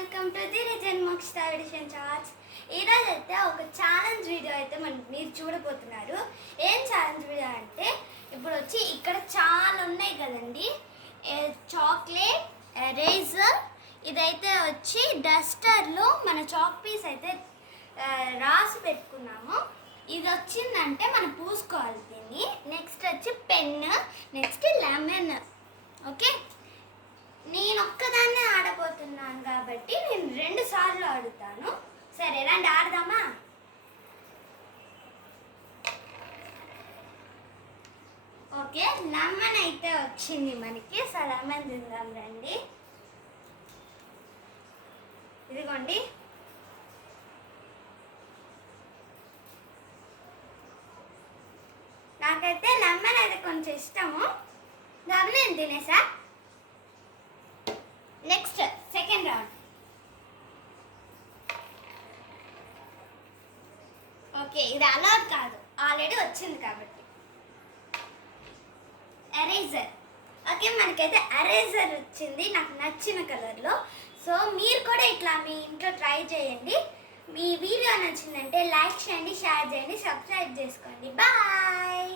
Welcome to the region Mokshitha edition charts. ఈరోజు అయితే ఒక ఛాలెంజ్ వీడియో అయితే మీరు చూడబోతున్నారు. ఏం ఛాలెంజ్ వీడియో అంటే ఇప్పుడు వచ్చి ఇక్కడ చాలా ఉన్నాయి కదండి. చాక్లెట్, ఎరేజర్, ఇదైతే వచ్చి డస్టర్లో మన చాక్ పీస్ అయితే రాసి పెట్టుకున్నాము. ఇది వచ్చిందంటే మనం పూసుకోవాలి దీన్ని. నెక్స్ట్ వచ్చి పెన్, నెక్స్ట్ లెమన్. ఓకే, నేను ఒక్కదాన్నే ఆడబోతున్నాను కాబట్టి నేను 2 సార్లు ఆడుతాను. సరే రండి ఆడదామా. ఓకే, లెమన్ అయితే వచ్చింది మనకి. సో లెమన్ తిందాం రండి. ఇదిగోండి. నాకైతే లెమన్ అయితే కొంచెం ఇష్టము కాబట్టి నేను తినేసా. Next second round. ఓకే, ఇది అలౌడ్ కాదు, ఆల్రెడీ వచ్చింది కాబట్టి. ఎరేజర్. ఓకే, మనకైతే ఎరేజర్ వచ్చింది నాకు నచ్చిన కలర్లో. సో మీరు కూడా ఇట్లా మీ ఇంట్లో ట్రై చేయండి. మీ వీడియో నచ్చిందంటే లైక్ చేయండి, షేర్ చేయండి, సబ్స్క్రైబ్ చేసుకోండి. బాయ్.